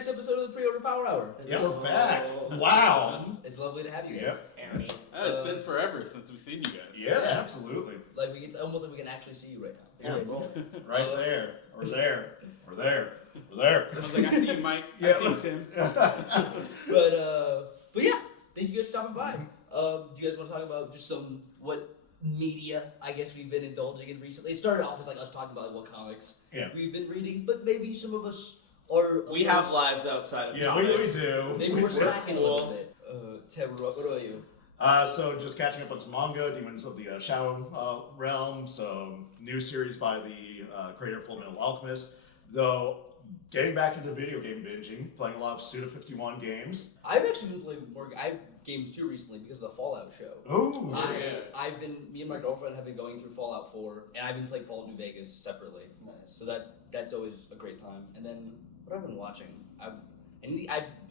next episode of the Pre-Order Power Hour. Yeah, we're back. Wow. It's lovely to have you guys. Yep. It's been forever since we've seen you guys. Yeah, absolutely. Like it's almost like we can actually see you right now. It's Yeah, right there, or there, or there, or there. I was like, I see you, Mike. I see you, Tim. But yeah, thank you guys for stopping by. Do you guys want to talk about just what media I guess we've been indulging in recently? It started off as like us talking about what comics we've been reading, but maybe some of us are. We have lives outside of comics. We do. Maybe we're slacking a little bit. Ted, what about you? So just catching up on some manga, Demons of the Shadow Realm, some new series by the creator of Fullmetal Alchemist. Though getting back into video game binging, playing a lot of Suda 51 games. I've actually been playing more games too recently because of the Fallout show. Oh, Me and my girlfriend have been going through Fallout 4, and I've been playing Fallout New Vegas separately. Nice. So that's always a great time. And then what I've been watching, I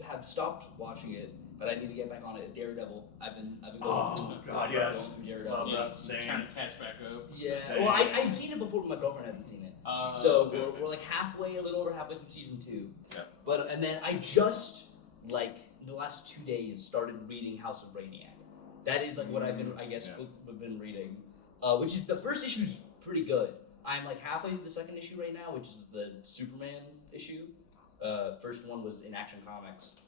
have stopped watching it, but I need to get back on it. Daredevil. I've been going through Daredevil. Same. Trying to catch back up. Yeah. Same. Well, I'd seen it before, but my girlfriend hasn't seen it. So we're like a little over halfway through season 2. Yeah. And then I just the last 2 days started reading House of Brainiac. That is like what I've been been reading, which is the first issue is pretty good. I'm like halfway through the second issue right now, which is the Superman issue. First one was in Action Comics,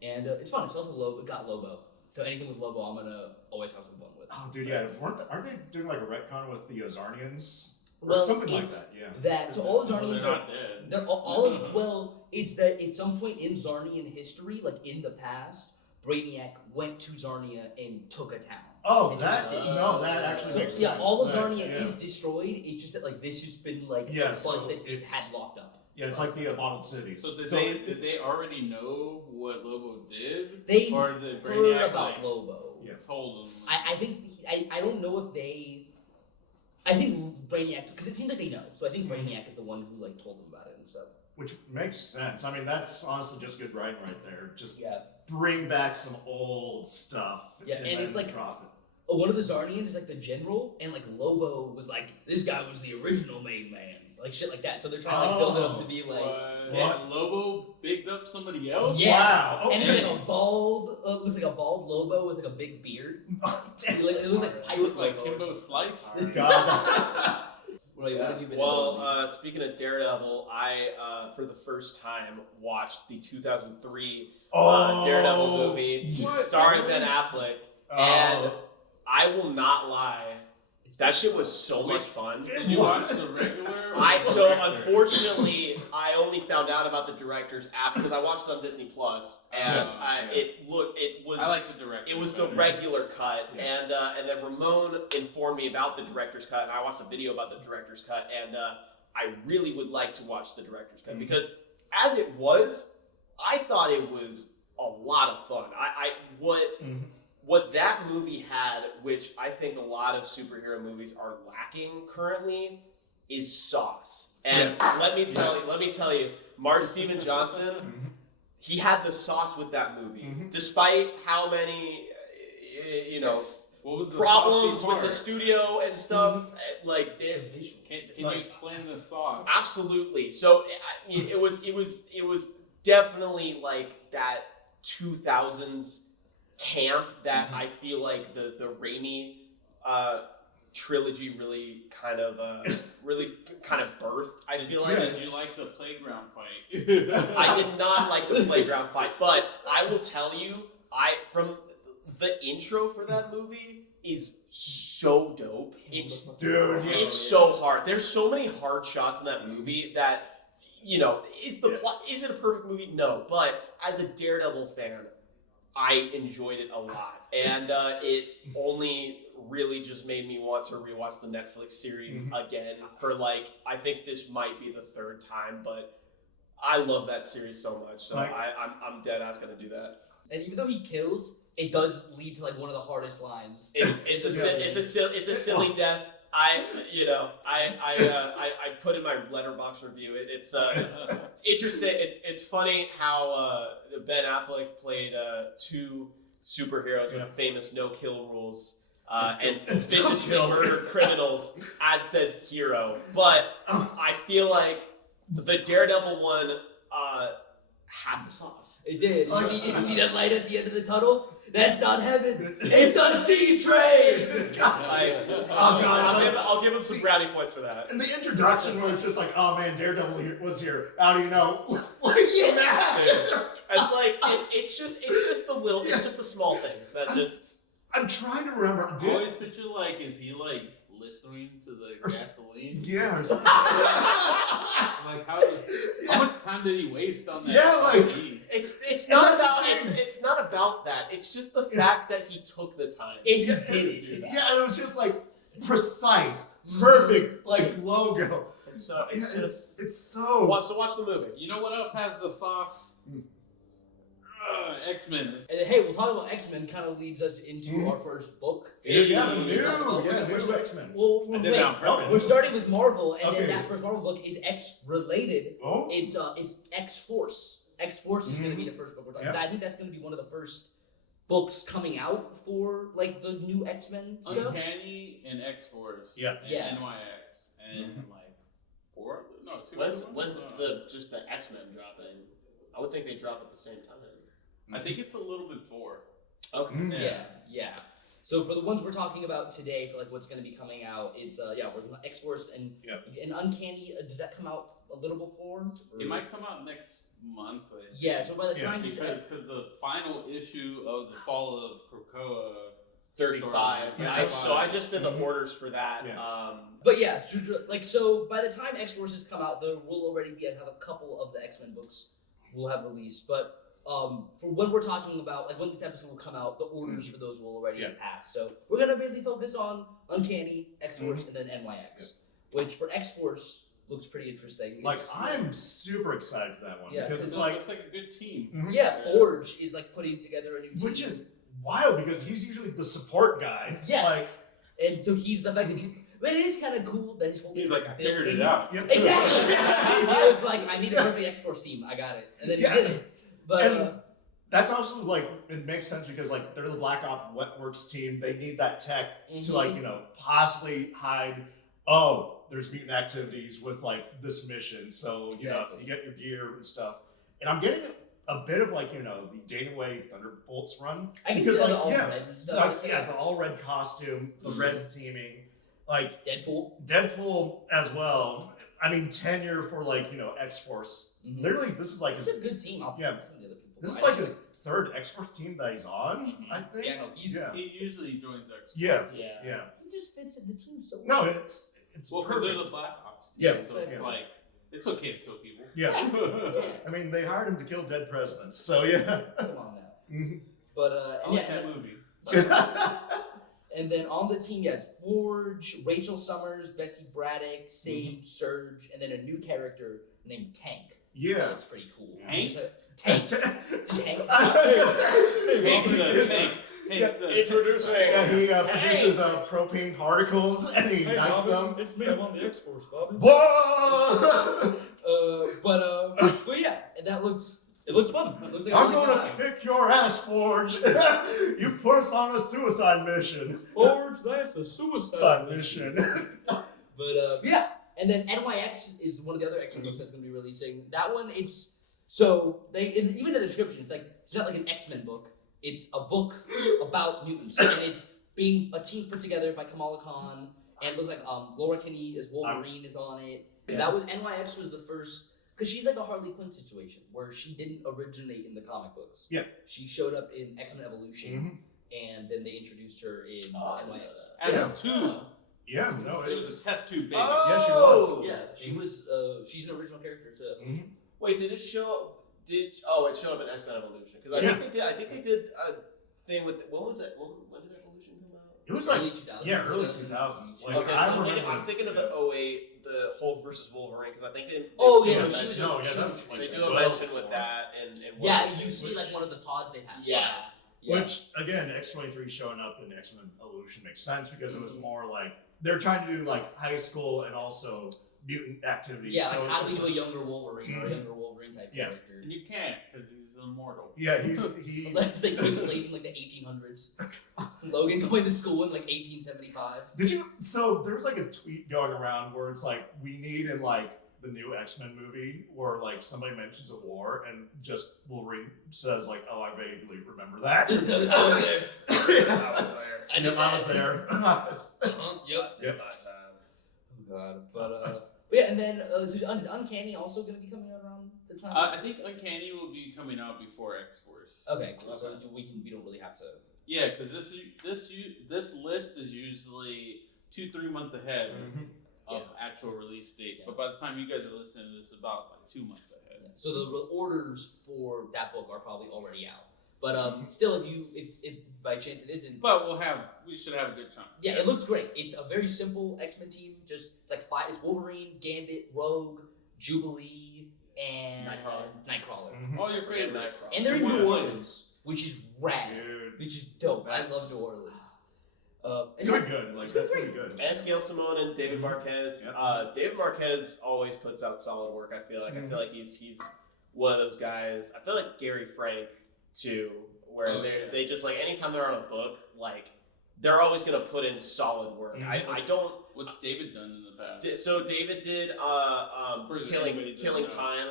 and it's fun. It's also it got Lobo, so anything with Lobo, I'm gonna always have some fun with. Oh, dude, yeah. Aren't they doing like a retcon with the Zarnians? Or Well, something like that, yeah. So all the Zarnians they're not dead. They're all it's that at some point in Zarnian history, like in the past, Brainiac went to Zarnia and took a town. Oh, that actually makes sense. Yeah, all of Zarnia is destroyed. It's just that like this has been like a bunch so that it had locked up. Yeah, it's like the bottled cities. So did they already know what Lobo did? They or did heard Brainiac about Lobo. Yeah. Told them? I think I don't know if they. I think Brainiac, because it seems like they know. So I think Brainiac is the one who like told them about it and stuff. Which makes sense. I mean, that's honestly just good writing right there. Just Yeah. bring back some old stuff. Yeah, and it's like drop it. One of the Zarnians is like the general, and like Lobo was like, this guy was the original main man. Like shit like that. So they're trying to like build it up to be like And Lobo bigged up somebody else? Yeah. Wow. Okay. And it's like a bald looks like a bald Lobo with like a big beard. It looks like Pirate Like Lobo. Kimbo Slice? God. What have you been Well, speaking of Daredevil, I for the first time watched the 2003 Daredevil movie starring Ben Affleck, and I will not lie, that shit was so much fun. Did you watch the regular? Unfortunately, I only found out about the director's app because I watched it on Disney Plus, and it was. I like the director. It was the regular cut, and then Ramon informed me about the director's cut, and I watched a video about the director's cut, and I really would like to watch the director's cut because as it was, I thought it was a lot of fun. What that movie had, which I think a lot of superhero movies are lacking currently, is sauce. And let me tell you, Mark Steven Johnson, he had the sauce with that movie, despite how many, problems with the studio and stuff. Like, can you explain the sauce? Absolutely. So it was definitely like that 2000s camp that I feel like the Raimi trilogy really kind of birthed. I feel like. Did you like the playground fight? I did not like the playground fight, but I will tell you, from the intro for that movie is so dope. It's so hard. There's so many hard shots in that movie that is the plot. Is it a perfect movie? No, but as a Daredevil fan, I enjoyed it a lot, and it only really just made me want to rewatch the Netflix series again for I think this might be the third time, but I love that series so much, so I'm dead ass gonna do that. And even though he kills, it does lead to one of the hardest lines. It's a silly death. I put in my Letterboxd review. It's interesting. It's funny how Ben Affleck played two superheroes with famous no-kill rules and viciously murder criminals as said hero. But I feel like the Daredevil one had the sauce. It did. You Like- see that light at the end of the tunnel? That's not heaven. It's a sea train. Like, Oh, God. I'll give him some brownie points for that. In the introduction, where it's just like, oh man, Daredevil was here. How do you know? Like, smash! It's like it's just the little, it's just the small things that just. I'm trying to remember. I always picture like, is he like listening to the gasoline? Yeah. Or something. Like how much time did he waste on that? Yeah, like- TV? It's And not that's about the thing. it's not about that. It's just the fact that he took the time. And he Yeah, did it. Yeah, and it was just like precise, perfect, like logo. It's so it's Yeah, just. it's so. Watch the movie. You know what else has the sauce? X-Men. And then, hey, we'll talk about X-Men. Kind of leads us into our first book. Yeah, the We'll new, talk about- new X-Men. Well, I wait. did that on Oh, purpose. We're starting with Marvel, and Okay. then that first Marvel book is X-related. Oh, It's X-Force. X-Force is going to be the first book we're talking about. Yeah. I think that's going to be one of the first books coming out for like the new X-Men stuff. Uncanny and X-Force. Yeah. And Yeah. NYX. And like 2 When's other when's ones? just the X-Men dropping? I would think they drop at the same time. I think it's a little before. Okay. Mm. Yeah. So for the ones we're talking about today, for like what's going to be coming out, it's we're looking at X-Force and Uncanny. Does that come out a little before? It might come out next month. I think. Yeah. So by the time Because the final issue of the Fall of Krakoa 35. Yeah. So I just did the orders for that. Yeah. But yeah, like so by the time X-Forces come out, there will already have a couple of the X-Men books will have released. But for when we're talking about, like when this episode will come out, the orders for those will already have passed. So we're gonna really focus on Uncanny, X-Force, and then NYX, which for X-Force looks pretty interesting. like It's- I'm super excited for that one Yeah, because It it's looks like, like a good team. yeah, Forge is like putting together a new team. which is wild because he's usually the support guy. Yeah. Like, And so he's the fact that he's. But it is kind of cool that he's holding. He's like, I figured it building- out. yep. Exactly. He was like, I need a perfect X-Force team. I got it, and then he Yeah. did it. But And that's also like it makes sense because like they're the Black Ops Wetworks team. They need that tech to like possibly hide. Oh, there's mutant activities with like this mission, so Exactly. you get your gear and stuff. And I'm getting a bit of like the Danaway Thunderbolts run I can because see like all yeah, red and stuff. like, the all red costume, the red theming, like Deadpool. Deadpool as well. I mean, tenure for like X-Force. Mhm. Literally, this is like It's a good team. I'll Yeah. some of the other people. this is I like know. his third X-Force team that he's on. Mhm. I think. Yeah, no, he's Yeah. He usually joins X. Yeah, Yeah. yeah. he just fits in the team so No, well. it's Well, because they're perfect. the Black Ops. Yeah, So it's exactly. like, it's okay to kill people. Yeah. Yeah. I mean, they hired him to kill dead presidents, so yeah. Come on now. Mhm. But I and like yeah, that and movie. and then on the team, it's Forge, Rachel Summers, Betsy Braddock, Sage, Surge, and then a new character named Tank. Yeah. That's pretty cool. Hank? Just Tank. Tank. I was gonna say, Welcome to he- the tank. Hey, Yeah. the- Introducing. yeah, he produces propane particles and he ignites them. It's me. I'm on the X-Force, Bobby. Whoa! But yeah, and it looks fun. It looks like I'm a really gonna fun time. kick your ass, Forge. You put us on a suicide mission. Forge, that's a Suicide mission. But yeah, and then NYX is one of the other X-Men books that's going to be releasing. That one, it's so even in the description, it's like it's not like an X-Men book. It's a book about mutants, and it's being a team put together by Kamala Khan, and it looks like Laura Kinney as Wolverine is on it. Because that was NYX was the first. Because she's like a Harley Quinn situation where she didn't originate in the comic books. Yeah. She showed up in X-Men Evolution, Mhm. and then they introduced her in NYX. As Yeah. a tube. Yeah, no, It was it's. a test tube baby. Yeah, she was. Yeah, she was. She's an original character too. Mhm. Wait, did it show? It showed up in X-Men Evolution because Yeah. I think they did a thing with when was it? When did Evolution come out? It was like, Early 2000s, yeah, early 2000s. 2000s. Like, Okay, I I'm remember. thinking of the 08, the Hulk versus Wolverine, because I think they. Oh, they yeah, do a no, she mention- was- No, yeah, she that's was- like They do a well mention with before. that and Yeah, what- you see like one of the pods they passed. Yeah. by. Yeah. Which again, X-23 showing up in X-Men Evolution makes sense because it was more like they're trying to do like high school and also mutant activities. Yeah, so like it's how do we just do a like- younger Wolverine or a younger Wolverine type Yeah. character? And you can't, because he's immortal. Yeah, he. Unless they takes place in like the 1800s. Logan going to school in like 1875. Did you? So there was like a tweet going around where it's like we need in like the new X-Men movie where like somebody mentions a war and just Wolverine says like, "Oh, I vaguely remember that." I was there. Yeah. I was there. I know I was there. Yep. Yep. Oh god. But yeah, and then is Uncanny also going to be coming out around the time? I think Uncanny will be coming out before X-Force. Okay, cool. So we don't really have to. Yeah, because this list is usually 2-3 months ahead of actual release date. Yeah. But by the time you guys are listening, it's about like 2 months ahead. Yeah. So the orders for that book are probably already out. But still, if by chance it isn't, But we should have a good chunk. yeah, it looks great. It's a very simple X-Men team. Just it's like five. It's Wolverine, Gambit, Rogue, Jubilee, and Nightcrawler. All your Forget favorites. Nightcrawler. And they're in One New of Orleans, which is rad, Dude, which is dope. I love That's- New Orleans. it's gonna be good. Like It's gonna that's be gonna be good. And it's Gail Simone and David Marquez. Yep. David Marquez always puts out solid work. I feel like. I feel like he's one of those guys. I feel like Gary Frank too, where they just like anytime they're on a book, like they're always gonna put in solid work. I don't. What's David done in the past? So David did For Killing anybody doesn't know. Time,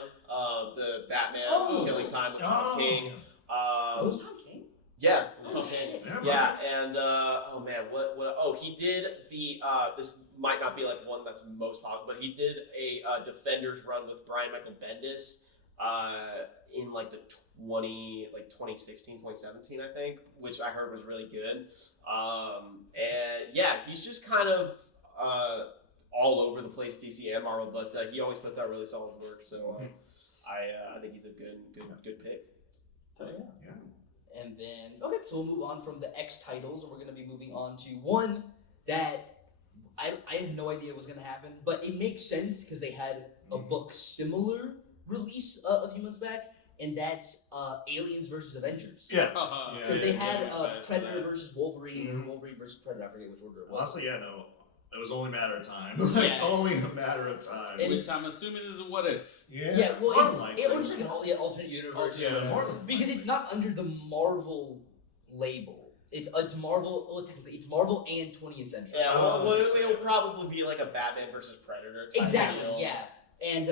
the Batman Oh. Killing Time with Tom King. Oh, it's Tom King. Yeah, Oh, Tom shit. King. Yeah, and oh man, what? Oh, he did the. This might not be like one that's most popular, but he did a Defenders run with Brian Michael Bendis in like the 2016, 2017, I think, which I heard was really good. And yeah, he's just kind of all over the place, DC and Marvel, but he always puts out really solid work. So I think he's a good pick. Oh, yeah. Yeah. And then, okay, so we'll move on from the X titles, and we're going to be moving on to one that I had no idea was going to happen, but it makes sense because they had a book similar release a few months back, and that's Aliens versus Avengers. Yeah. Because they had excited for Predator that. versus Wolverine, or Wolverine versus Predator, I forget which order it was. Honestly, yeah, no. It was only a matter of time. Like, Yeah. only a matter of time. And- Which I'm assuming is a what if. Yeah, well, more it's than it likely. was like an alternate universe. Yeah, or whatever. more than Because it's not under the Marvel label. It's Marvel. Well, technically, it's Marvel and 20th Century. Yeah, well, Oh, it'll probably be like a Batman versus Predator type Exactly. deal. Yeah, and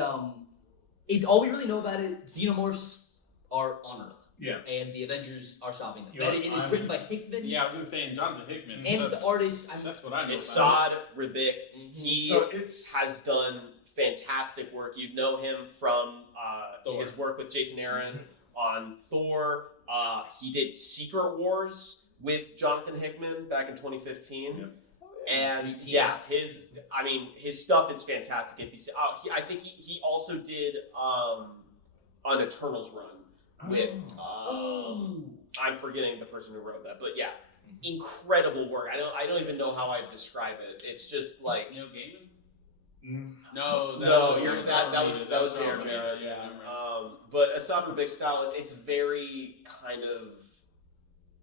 all we really know about it, xenomorphs are on Earth. Yeah. And the Avengers are solving them. You know, And it's I'm- written by Hickman. Yeah, I was gonna say, and Jonathan Hickman. And it's the artist. That's what I know. It's about Saad Ribic. He So it's has done fantastic work. You know him from Thor. his work with Jason Aaron on Thor. He did Secret Wars with Jonathan Hickman back in 2015. Yep. And yeah, his stuff is fantastic. If you see, I think he also did an Eternals run with I'm forgetting the person who wrote that, but yeah, incredible work. I don't even know how I'd describe it. It's just like Neil Gaiman? Mm. No, that was J.R. Romita. Jarrett, Yeah, yeah. I remember. But Asad Rabik's style, it's very kind of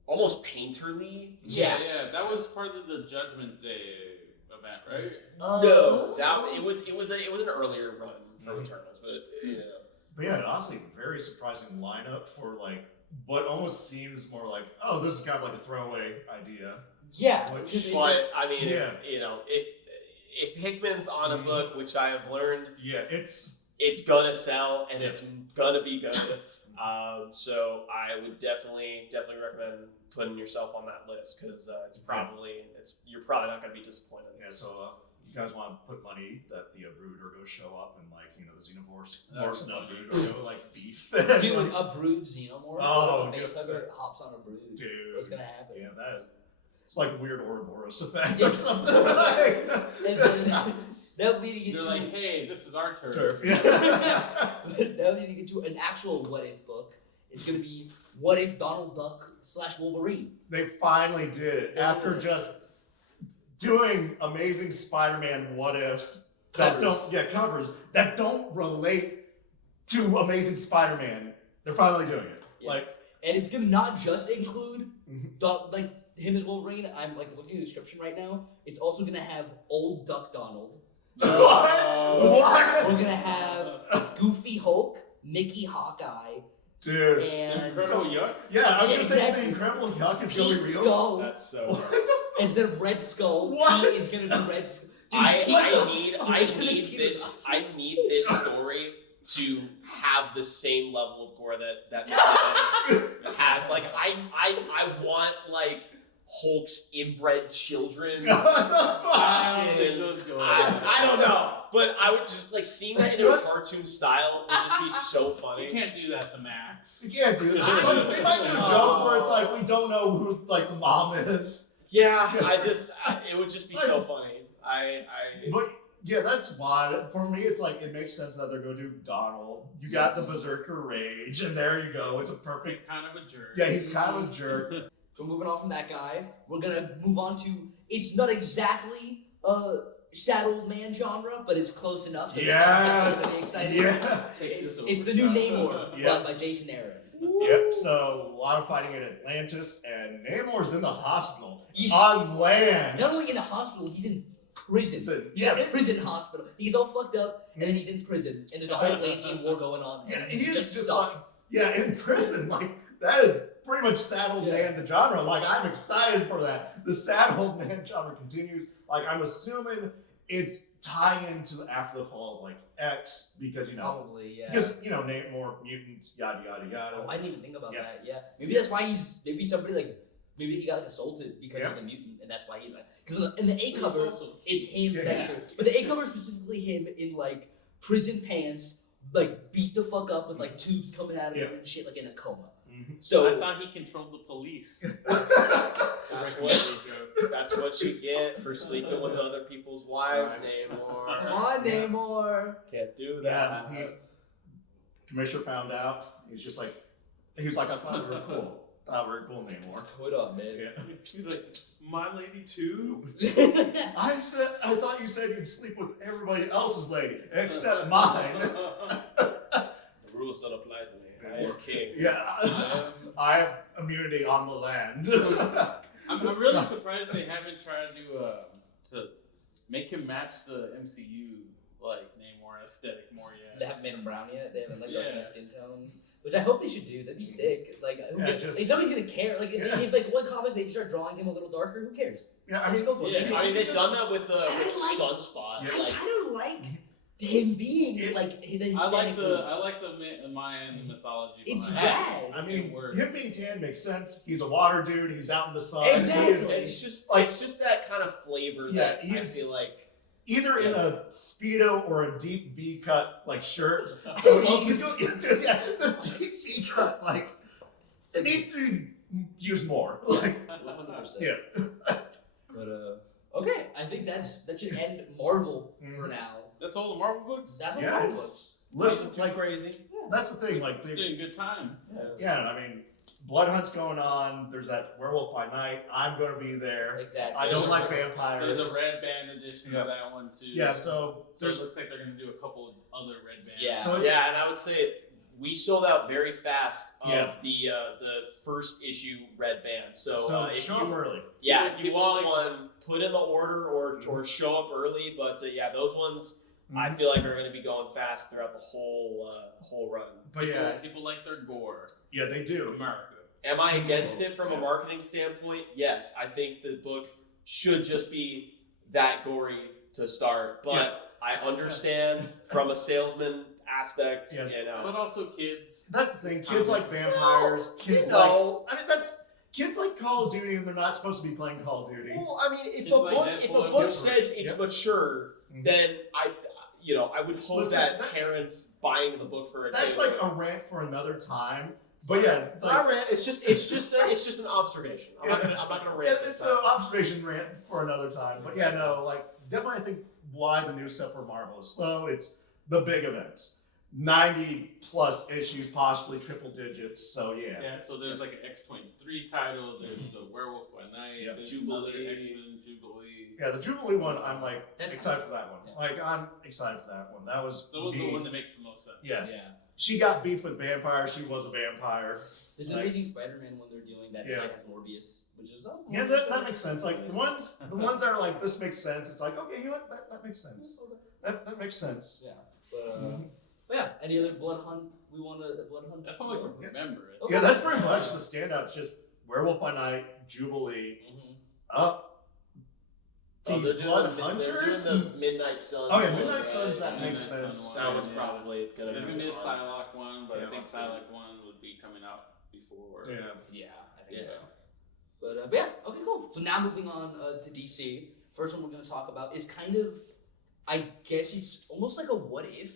almost painterly. Yeah, that was part of the Judgment Day event, right? No, it was an earlier run for Eternals, but it's, But yeah, honestly, very surprising lineup for like what almost seems more like, oh, this is kind of like a throwaway idea. Yeah. Which- because But I mean, Yeah. if Hickman's on a book, which I have learned, Yeah, it's gonna sell and it's gonna be good. So I would definitely recommend putting yourself on that list because you're probably not gonna be disappointed. yeah. So you guys want to put money that the Brood are go show up and like the xenomorphs morphs and That's Brood funny. are go like beef. Dude, a brood xenomorph. Oh, a face yeah. hugger hops on a brood. Dude, What's gonna happen? Yeah, it's like a weird Ouroboros effect Yeah. or something. And then that leading They're into like, hey, this is our turf. Turf, yeah. now leading into an actual what if book. It's gonna be what if Donald Duck / Wolverine. They finally did it after just doing Amazing Spider-Man what ifs Covers. covers that don't relate to Amazing Spider-Man. They're finally doing it. Yeah. Like, And it's gonna not just include Mhm. Duck, like him as Wolverine. I'm like looking at the description right now. It's also gonna have old Duck Donald. what? We're What? gonna have Goofy Hulk, Mickey Hawkeye, Dude. and Incredible Yuck? Yeah, I was Yeah, gonna say exactly. the Incredible Yuck is gonna be Pete real. Skull. That's so. What the Instead of Red Skull, What? Pete is gonna be Red Skull. I need this story to have the same level of gore that has. Like I want like Hulk's inbred children. I don't know. But I would just like seeing that in a cartoon style would just be so funny. You can't do that to Max. You can't do that. Like, they might do a joke where it's like we don't know who like the mom is. Yeah, it would just be so funny. But yeah, that's why for me it's like it makes sense that they're going to do Donald. You got the Berserker Rage, and there you go. It's a perfect. He's kind of a jerk. Yeah, he's kind of a jerk. So moving on from that guy, we're gonna move on to. It's not exactly a sad old man genre, but it's close enough. So Yes. It's exciting. Yeah. It's the new Namor, Yeah. by Jason Aaron. Yep. So a lot of fighting in Atlantis, and Namor's in the hospital He's on land. not only in the hospital, he's in prison. It's- Prison hospital. He's all fucked up, and then he's in prison, and there's a whole Atlantean war going on, Yeah, and he he's is just just stuck. like in prison. Like that is pretty much sad old man the genre. Like I'm excited for that. The sad old man genre continues. Like I'm assuming it's tying into after the fall of like X because Probably, yeah. because Namor mutants yada yada yada. Oh, I didn't even think about Yeah. that. Yeah, maybe that's why maybe somebody maybe he got like assaulted because Yeah. he's a mutant, and that's why he's like. Because in the A cover, Also, it's him. Yeah. But the A cover is specifically him in like prison pants, like beat the fuck up with like tubes coming out of him and shit, like in a coma. Mhm. So I thought he controlled the police. That's what you get for sleeping with other people's wives, Namor. come on, Namor. Can't do Yeah, that. Commissioner found out. He was like, I thought we were cool. Thought we were cool, Namor. What up, man? Yeah. He's like, my lady too? I thought you said you'd sleep with everybody else's lady except mine. The rules don't apply to me. I am king. Yeah, I have immunity on the land. I'm really surprised they haven't tried to make him match the MCU like Namor aesthetic more yet. They haven't made him brown yet. They haven't like Yeah. darkened his skin tone, which I hope they should do. That'd be sick. Like, nobody's gonna care. Like, if like one comic they start drawing him a little darker, who cares? Yeah, I Let's mean, go for it. yeah, I mean, they've just- done that with like- Sunspot. Yeah. I Like, kind of like him being like the Hispanic I like the Mayan mythology. It's behind it. rad. I mean, It works. him being tan makes sense. He's a water dude. He's out in the sun. Exactly. it's just Like- it's just that kind of flavor Yeah, that I he's- feel like. Either in a Speedo or a deep V cut like shirt. So he's going the deep V cut like it needs to be used more. Like 100%. yeah. But okay, I think that should end Marvel for now. That's all the Marvel books? That's all Yeah, Marvel it's books. listen, like crazy. that's the thing. Like They're they, doing good time. yeah, I mean, Blood Hunt's going on. There's that Werewolf by Night. I'm going to be there. Exactly. I don't like There's vampires. a red band edition Yeah. of that one too. Yeah, so So it there's looks like they're gonna do a couple of other red bands. Yeah. So it's- Yeah, and I would say we sold out very fast of Yeah. the first issue red band. So, if show you up early. yeah, If if you people want like- one, put in the order or show up early. But yeah, those ones I Mhm. feel like are going to be going fast throughout the whole run. But yeah, People like their gore. yeah, they do. America. Am I against it from a marketing standpoint? Yes, I think the book should just be that gory to start. But Yeah. I understand from a salesman aspect, Yeah. you know. But also kids. That's the thing. It's Kids like comics. vampires. Kids No. like. I mean, that's kids like Call of Duty, and they're not supposed to be playing Call of Duty. Well, I mean, if Kids a like book Deadpool if a and book Wolverine. says it's Yep. mature, Mhm. then I would hope Listen, that that- parents buying the book for a That's kid. like a rant for another time. But yeah, it's It's like not rant. It's just an observation. I'm not gonna rant. it's an observation rant for another time. But yeah, no, like definitely I think why the new stuff for Marvel is slow. It's the big events. 90 plus issues, possibly triple digits. So yeah. Yeah, so there's like an X-23 title, there's the Werewolf by Night, Yeah. there's Jubilee. another X-Men Jubilee. Yeah, the Jubilee one, I'm like That's excited for that one. Yeah. Like I'm excited for that one. That was That was the me. one that makes the most sense. Yeah. Yeah. She got beef with vampires. She was a vampire. There's Like- Amazing Spider-Man when they're doing that Yeah. like has Morbius, which is Yeah, that makes sense. Like the ones that are like this makes sense. It's like okay, you know what? That makes sense. That makes sense. Yeah. But yeah, any other Blood Hunt we want to Blood Hunt? That's all I can remember it. Okay. Yeah, that's pretty much the standout. It's just Werewolf by Night, Jubilee. Mhm. The they're doing Blood the, Hunters? They're doing the Midnight Suns. Oh, yeah, one, Midnight right? Suns, that And makes Midnight sense. Sun That one, one's yeah. probably gonna There's be gonna be a on. Psylocke one, but Yeah, I think let's see. Psylocke one would be coming out before. Yeah. Yeah, I think Yeah. so. But yeah, okay, cool. So now moving on to DC. First one we're going to talk about is kind of, I guess it's almost like a what if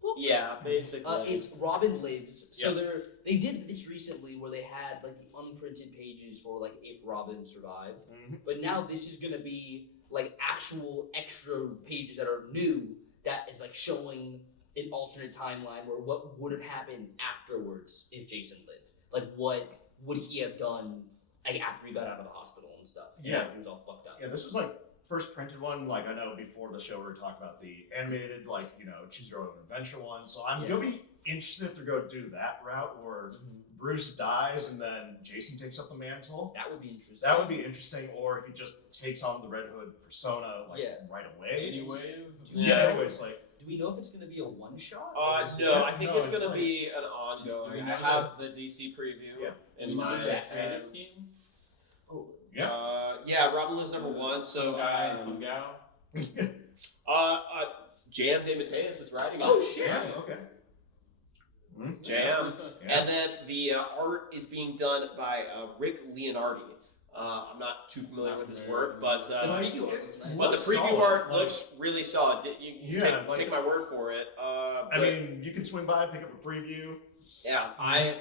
book. Yeah, basically. It's Robin Lives. So Yeah. they did this recently where they had like the unprinted pages for like if Robin survived. But now this is going to be like actual extra pages that are new that is like showing an alternate timeline where what would have happened afterwards if Jason lived. Like what would he have done like after he got out of the hospital and stuff? Yeah. After he was all fucked up. Yeah, this was like first printed one. Like I know before the show we were talking about the animated, like choose your own adventure one. So I'm Yeah. gonna be interested if they're gonna do that route, or Bruce dies and then Jason takes up the mantle. That would be interesting. That would be interesting, or he just takes on the Red Hood persona like Yeah. right away. Anyways, Yeah. Anyways, like Do we know if it's going to be a one shot? No, I think No, it's it's gonna like- be an Do ongoing. we I know have the DC preview Yeah. do in we know my that creative hands. team? Oh, Yeah, Robin Lives #1. So Some guy and some gal. Jam De Mateus is writing it. Oh, shit. yeah, okay. Jam. Yeah. And then the art is being done by Rick Leonardi. I'm not too familiar Not with his familiar. work, but the Like, preview art looks nice. but the looks preview solid, art like- looks really solid. You Yeah, like- take my word for it. I mean, you can swing by, pick up a preview. Yeah, I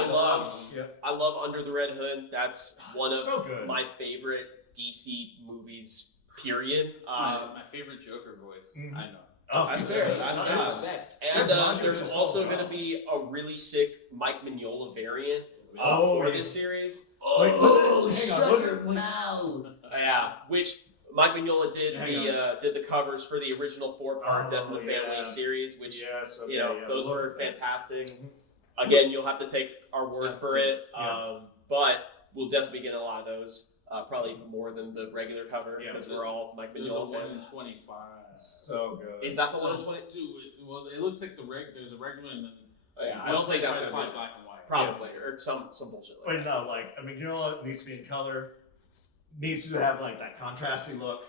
love Under the Red Hood. That's one of So good. my favorite DC movies. Period. My favorite Joker voice. Mhm. I know. Oh, That's yeah. fair, that's I fair. respect. And Yeah, Maggio there's does a also solid going to job. be a really sick Mike Mignola variant Oh, for yeah. this series. Wait, was it? Hang on, shut was your it? Like, mouth. Yeah, which Mike Mignola did Hang did the covers for the original 4-part Death in the Oh, Family yeah. series, which yes, okay, yeah, those look were at that. fantastic. Mhm. Again, you'll have to take our word That's for it, yeah. but we'll definitely be getting a lot of those. Probably more than the regular cover Yeah. because we're all Mike There's a Mignola 1 in fans. 25. So good. Is that the one in 20? Well, it looks like there's a regular and then. Oh, yeah, I don't think that's quite gonna be black and white. probably or some bullshit like Wait, that. no, like, I mean, you know what? Needs to be in color. Needs to have like that contrasty look.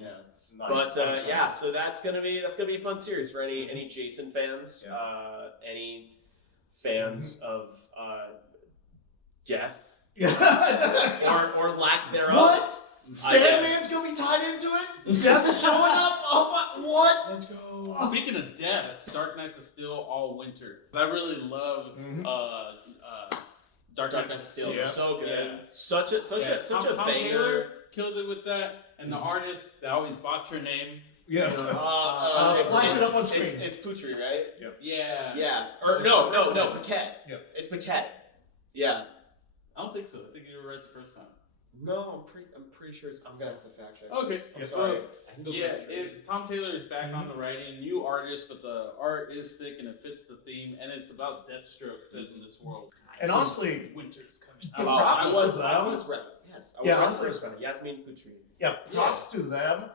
Yeah. It's not- But I'm sorry. yeah, so that's gonna be a fun series for any Jason fans, Yeah. any fans of death Yeah. or lack thereof. What? I Sandman's gonna be tied into it? Death showing up? Oh my, what? Let's go. Speaking of death, Dark Knights of Steel all winter. I really love Mhm. Dark Dark Knights Knight Steel, Yeah. so good. Yeah. Such a Tom banger. Taylor killed it with that, and the artist they always botch her name. Yeah. Flash it up on screen. It's Putri, right? Yeah. Yeah. Or no, Paquette. Yeah. It's Paquette. Yeah. I don't think so. I think you were right the first time. No, I'm pretty sure it's. I'm gonna have to fact check. Okay. this. I'm Yes, sorry. I can go Yeah, back and read it's Tom Taylor is back on the writing, new artist, but the art is sick and it fits the theme, and it's about Deathstroke set in this world. And honestly, Winter's coming. The Well, props I to was them. right. Yes, I was Yeah, right the honestly- first time. Yasmin Putri. yeah, props to them.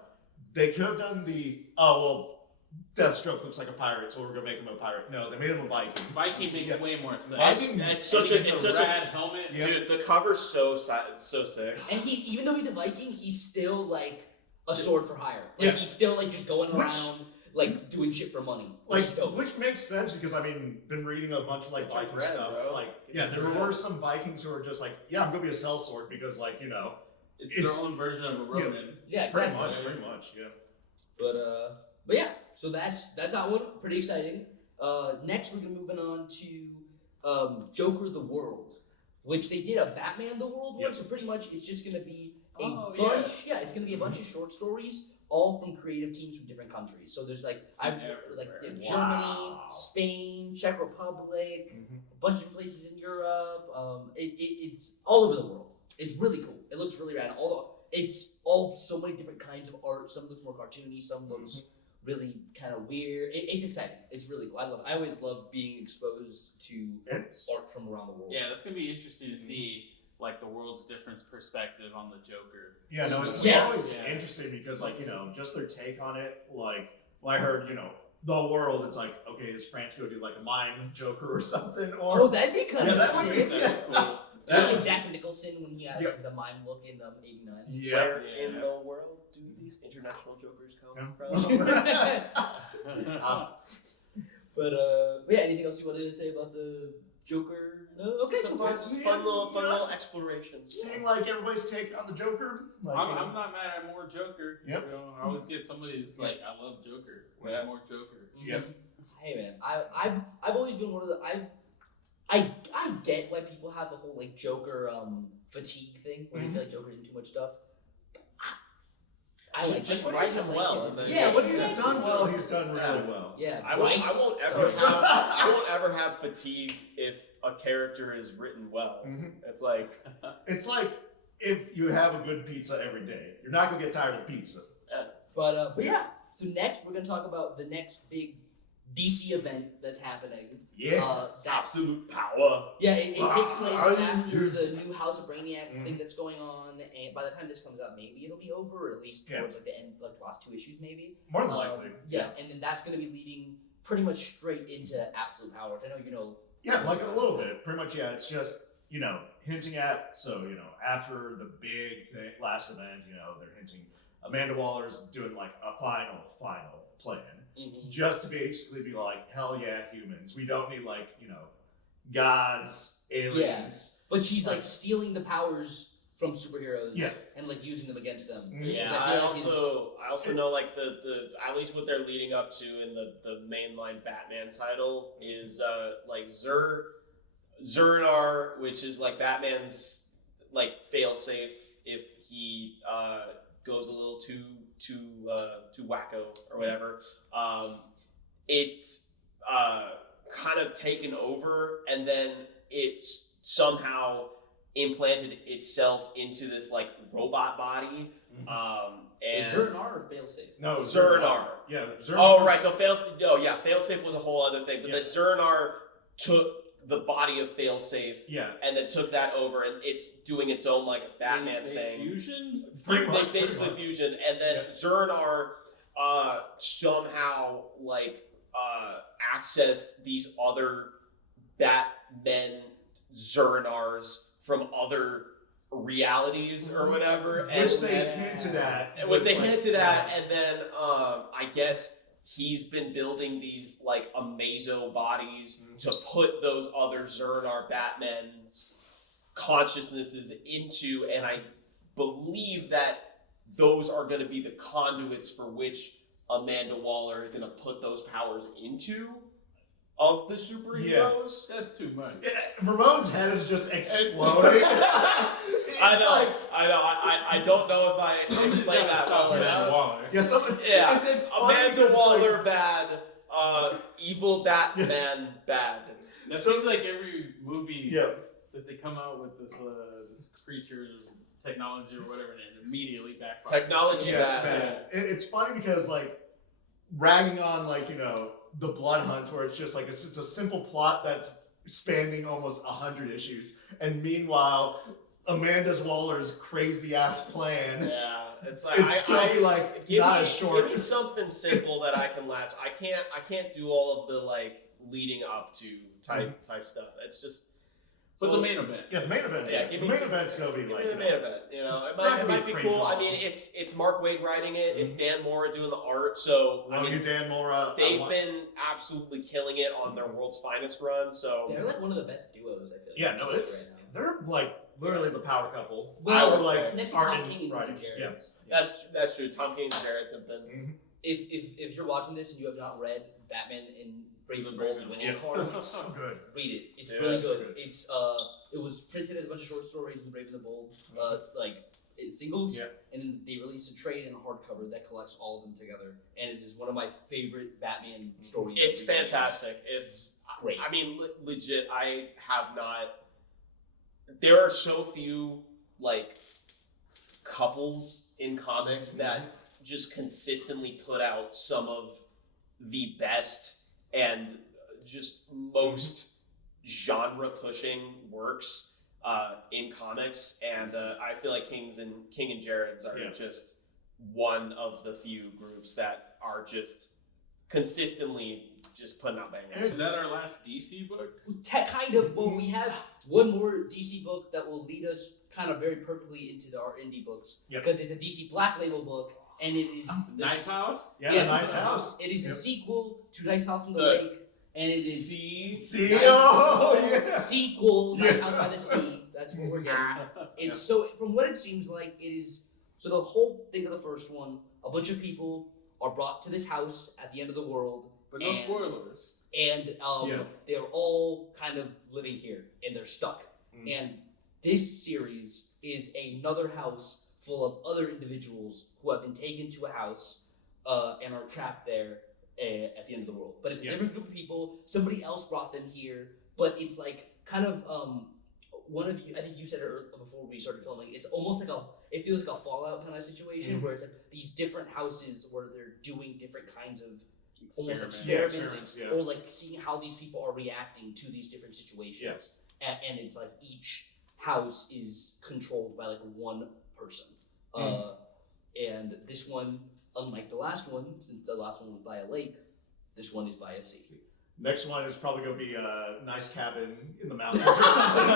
They could have done the, Deathstroke looks like a pirate, so we're gonna make him a pirate. No, they made him a Viking. Viking makes Yeah. way more sense. Viking- It's such a rad helmet. Yeah. dude. The cover's so sick. And he, even though he's a Viking, he's still like a sword for hire. Like Yeah. he's still like just going Which- around like doing shit for money. Which Like, is dope. which makes sense because I mean, been reading a bunch of like Get your Viking bread, stuff. bro. Like, Get yeah, your there bread. were some Vikings who were just like, yeah, I'm gonna be a sellsword because, like, It's, It's- their own version of a Ronin. Yeah, pretty exactly. much, yeah. But yeah, so that's that one. Pretty exciting. Next we're gonna moving on to Joker the World, which they did a Batman the World one. Yep. So pretty much it's just gonna be a Oh, bunch. Yeah. It's gonna be a bunch of short stories, all from creative teams from different countries. So there's like everywhere. Germany, Wow. Spain, Czech Republic, Mhm. a bunch of different places in Europe. It's all over the world. It's really cool. It looks really rad. It's all so many different kinds of art. Some looks more cartoony. Some looks really kind of weird. It's exciting. It's really cool. I always love being exposed to It's- art from around the world. Yeah, that's gonna be interesting to see like the world's different perspective on the Joker. Yeah, no, it's Yes. always Yeah. interesting because, like, just their take on it. Like, when I heard, the world, it's like, okay, is France going to do like a mime Joker or something? Or Oh, that'd be kind Yeah, of that would be- sick. That'd be cool. Like Jack Nicholson when he had Yeah. like the mime look in '89. Yeah. Where in the world do these international jokers come from? But yeah, anything else you wanted to say about the Joker? No? Okay, It's a so fun, far. fun little exploration. Seeing like everybody's take on the Joker. Like, I'm not mad at more Joker. Yep. You know, I always get somebody who's like, I love Joker. We have more Joker. Yep. Hey man, I've always been one of the I get why people have the whole like Joker fatigue thing where they feel like Joker's in too much stuff. I like Just Joker. write I him like well, him. and then- Yeah, when he's exactly. done well, he's done really well. Yeah, I Bryce, won't sorry. I won't ever have fatigue if a character is written well. Mhm. It's like It's like if you have a good pizza every day, you're not gonna get tired of pizza. But yeah. So next we're gonna talk about the next big DC event that's happening. Yeah. That absolute power. Yeah, it takes place Wow. after the new House of Brainiac thing that's going on, and by the time this comes out, maybe it'll be over, or at least towards like the end, like the last 2 issues, maybe. More than likely. Yeah, and then that's going to be leading pretty much straight into Absolute Power. I know you know. Yeah, like a little bit. Pretty much, yeah. It's just, hinting at, so, after the big last event, they're hinting Amanda Waller's doing like a final plan. Just to basically be like, hell yeah, humans. We don't need like, gods, aliens. But she's like stealing the powers from superheroes Yeah. and like using them against them. Yeah, Which I I feel like also know like the at least what they're leading up to in the mainline Batman title is like Zur-Nar, which is like Batman's like failsafe if he goes a little too wacko or whatever. It's kind of taken over, and then it's somehow implanted itself into this like robot body. And is Zur-Nar or Failsafe? No, Zur-Nar. Yeah, Oh right, so Failsafe was a whole other thing, but Yeah. then Zur-Nar took the body of Failsafe Yeah. and then took that over, and it's doing its own like Batman thing. Fusion? Pretty much, Like basically pretty much. fusion, and then Yeah. Zur-Nar somehow like accessed these other Batmen Zur-Nars from other realities or whatever, Which they hinted at. which they with, like, hinted at, and then I guess he's been building these like Amazo bodies to put those other Zur-Nar Batmen's consciousnesses into, and I believe that those are going to be the conduits for which Amanda Waller is going to put those powers into of the superheroes. That's too much. Ramon's head is just exploding. I know. I don't know if I explained that well enough. Waller. Yeah, something. Yeah, It's funny Amanda because it's Waller like, bad, evil Batman bad. That So- seems like every movie yeah. that they come out with this creature technology or whatever, and it immediately backfires. Technology Yeah, bad. man. It's funny because like ragging on like the Blood Hunt, where it's just like it's a simple plot that's spanning almost 100 issues, and meanwhile Amanda Waller's crazy ass plan. Yeah, it's like It's gonna be like give not me, as short. Give me something simple that I can latch. I can't do all of the like leading up to type stuff. It's just. But the main event. Yeah, the main event. Yeah, the give me- main event's gonna be Give like me the main event, it not might gonna be be crazy cool. I long. mean, it's Mark Wade writing it. It's Dan Mora doing the art. So I Love you, mean, Dan Mora. they've been absolutely killing it on their World's Finest run. So They're like one of the best duos. I feel. Yeah, no, in it's DC right now. they're like literally the power couple. Well, Or, like next to art Tom and King and writing. Jared. Yeah. that's true. Tom King and Jarrett have been. If you're watching this and you have not read Batman in Brave and Bold winning Yeah. card, It's so good. read it. It's Yeah, really it's good. so good. It's it was printed as a bunch of short stories in Brave and the Bold, singles, Yeah. and then they released a trade and a hardcover that collects all of them together, and it is one of my favorite Batman stories. It's of recent years. fantastic. It's Great. I mean, legit. I have not. There are so few like couples in comics that just consistently put out some of the best and just most genre pushing works in comics, and I feel like King and Jared's are Yeah. just one of the few groups that are just consistently just putting out bangers. Is that our last DC book? Kind of. Well, we have one more DC book that will lead us kind of very perfectly into our indie books because it's a DC Black Label book, and it is Nice House. Yeah, Yes. Nice House. It is a sequel to Nice House on the The Lake, and it is See, Nice sequel, Nice Yeah. House by the Sea. That's what we're getting. It's so from what it seems like, it is so the whole thing of the first one. A bunch of people are brought to this house at the end of the world, But no And- spoilers. and they're all kind of living here, and they're stuck. And this series is another house full of other individuals who have been taken to a house and are trapped there at the end of the world. But it's a different group of people. Somebody else brought them here, but it's like kind of one of you. I think you said it before we started filming. It's almost like it feels like a Fallout kind of situation where it's like these different houses where they're doing different kinds of almost experiments, yeah. or like seeing how these people are reacting to these different situations. And it's like each house is controlled by like one person. And this one, unlike the last one, since the last one was by a lake, this one is by a sea. Next one is probably going to be a nice cabin in the mountains or something.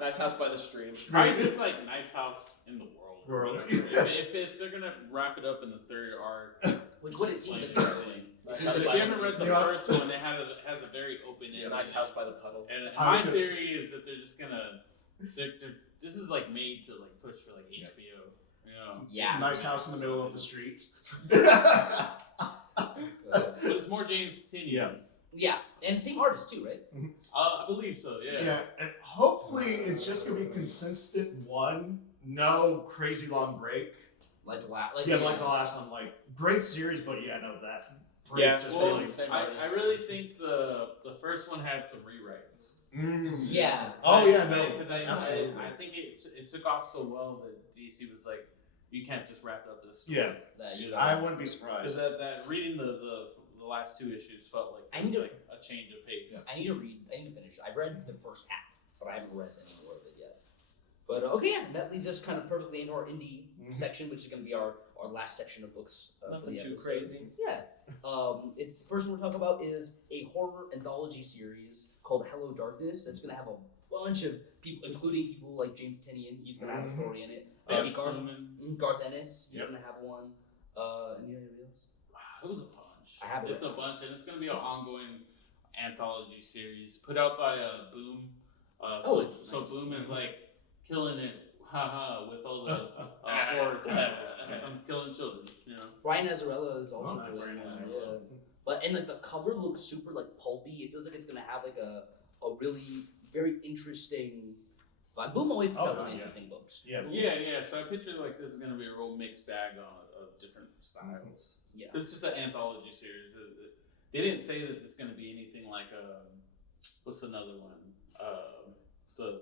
Nice House by the Stream. Probably just like Nice House in the world. World. If they're gonna wrap it up in the third arc, Which what it seems like they're doing. It Nice seems House if like you by haven't read the Yeah. first one, it has a very open end. Nice House by the Puddle. And I my was gonna say- theory is that they're just gonna, this is like made to like push for like HBO. You know. Yeah. Nice house in the middle of the streets. But it's more James Tynion. Yeah. Yeah, and same artist too, right? I believe so. Yeah. Yeah, and hopefully it's just going to be consistent one, no crazy long break. Like the Like the last one, like great series, but no, that break Yeah, just Well, really. Same I artist. really think the first one had some rewrites. Yeah. Oh yeah, no, Because absolutely. I think it took off so well that DC was like, you can't just wrap up this story. Yeah, That, you know, I wouldn't be Because surprised. that reading the last two issues felt like I need to- like a change of pace. I need to finish. I've read the first half, but I haven't read any more of it yet. But okay, yeah, that leads us kind of perfectly into our indie section, which is going to be our last section of books. For Nothing the too episode. crazy. Yeah. It's the first one we're talking about is a horror anthology series called Hello Darkness. That's going to have a bunch of people, including people like James Tynion. He's going to have a story in it. Ben Garth Kluman. Ennis. He's going to have one. And you know anybody else? It was a bunch. I haven't It's read a bunch, and it's going to be an ongoing anthology series put out by Boom. So nice. Boom is like killing it, with all the horror titles. Someone's killing children, you know. Brian Azzarello is also nice. doing one, Brian yeah. But and like the cover looks super like pulpy. It feels like it's gonna have like a really very interesting vibe. Boom always puts out really interesting books. Yeah. Yeah. So I picture like this is going to be a real mixed bag of different styles. Yeah. It's just an anthology series. They didn't say that it's going to be anything like what's another one? The